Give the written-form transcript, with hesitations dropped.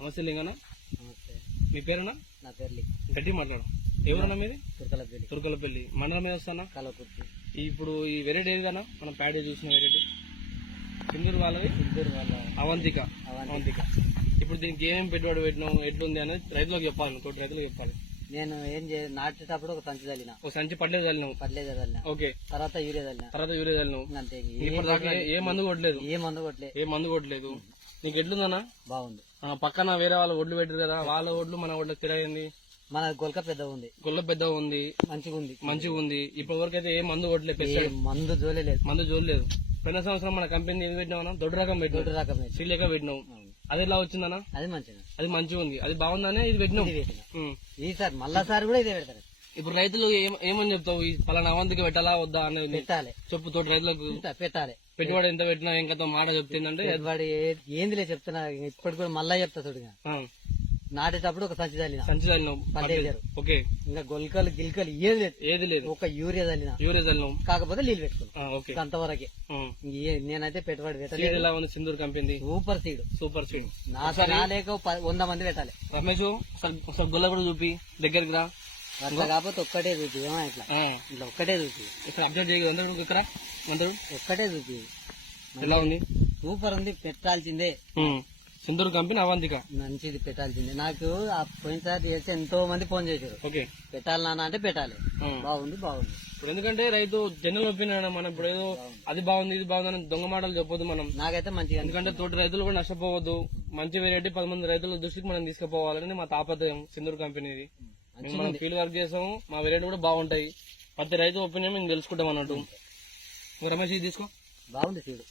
నమస్తే లింగన్న. నమస్తే. మీ పేరునా? నా పేరు గట్టి మాట్లాడు. ఎవరన్నా మీది? తుర్కలపల్లి. తుర్కలపల్లి మండలం మీద వస్తానా? కలకుర్తి. ఇప్పుడు ఈ వెరైటీ ఏదిగానా మనం ప్యాడీ చూసిన వెరైటీ సింధూరు వాళ్ళది, సింధూరు వాళ్ళ అవంతిక. ఇప్పుడు దీనికి ఏమేమి పెట్టుబడి పెట్టినాం, ఎట్లుంది అనేది రైతులకు చెప్పాలి, తోటి రైతులకు చెప్పాలి. నేను ఏం నాటేటప్పుడు ఒక సంచి చల్లిన, ఒక సంచి పడ్లేదు చల్లినావు. పర్లేదు చల్లిన. ఓకే. తర్వాత యూరియా చల్లిన. అంతే. అంతే. ఏ మందు కొట్టలేదు? ఏ మందు కొట్టలేదు. నీకు ఎట్లుందన్నా? బాగుంది. పక్కన వేరే వాళ్ళ ఒడ్లు పెట్టారు కదా, వాళ్ళ ఒడ్లు మన ఒడ్లకు తిరగైంది. మన గొల్క పెద్ద ఉంది, మంచిగా ఉంది. ఇప్పటి వరకు అయితే ఏ మందు కొట్టలేదు, మందు జోలేదు. పోయిన సంవత్సరం మన కంపెనీ ఏది పెట్టినావు? దొడ్డు రకం పెట్టినావు, సీలేక పెట్టినావు. అది ఎలా వచ్చిందన్నా? అది మంచిగా ఉంది, అది బాగుందనే ఇది పెట్టినావు. ఈసారి మళ్ళాసారి కూడా ఇదే పెడతారు. ఇప్పుడు రైతులు ఏమని చెప్తావు? ఈ పలానా అవంతికి పెట్టాలా వద్దా అనేది పెట్టాలి చెప్పు. తోటి రైతులకు పెట్టాలి. పెట్టుబడి ఎంత పెట్టినా ఇంకా మాట చెప్తుందంటే పెట్టుబడి ఏందిలే చెప్తున్నా. ఇప్పటి కూడా మళ్ళా చెప్తా చూడగా. నాటేటప్పుడు ఒక సంచి చల్లినావు. ఓకే. ఇంకా గొల్కలు గిల్కలు ఏది లేదు. ఒక యూరియా చల్లినావు. కాకపోతే నీళ్ళు పెట్టుకున్నాం అంతవరకే. నేనైతే పెట్టుబడి పెట్టలేదు. ఎలా ఉంది సింధూర్ కంపెనీ? Super seed. నా లేక 100 మంది పెట్టాలి. రమేష్ గొల్ల కూడా చూపి దగ్గరికి రా. అట్లా కాకపోతే ఒక్కటే చూపి. ఏమో ఇట్లా ఒక్కటే చూపి. ఇక్కడ అబ్జర్వ్ చేయగలరు. ఇక్కడ ఒక్కటే చూపి. ఎలా ఉంది? సూపర్ ఉంది, పెట్టాల్సిందే. సింధూర్ కంపెనీ అవంతిక మంచిది, పెట్టాల్సిందే. నాకు పోయినసారి చేస్తే ఎంతో మంది ఫోన్ చేశారు, పెట్టాలి నాన్న అంటే పెట్టాలి. బాగుంది. ఇప్పుడు ఎందుకంటే రైతు జనరల్ ఒపీనియన్, మనం ఇప్పుడు ఏదో అది బాగుంది ఇది బాగుంది అని దొంగ మాటలు చెప్పొద్దు మనం. నాకైతే మంచిగా, ఎందుకంటే తోటి రైతులు కూడా నష్టపోవద్దు. మంచి వెరైటీ 10 మంది రైతుల దృష్టికి మనం తీసుకుపోవాలని మా తాపత్రయం సింధూర్ కంపెనీది. మనం ఫీల్డ్ వర్క్ చేసాము, మా వెరైటీ కూడా బాగుంటాయి. ప్రతి రైతు ఒపీనియన్ మేము తెలుసుకుంటాం అన్నట్టు. రమేష్ ఇది తీసుకో. బాగుంది సీడు.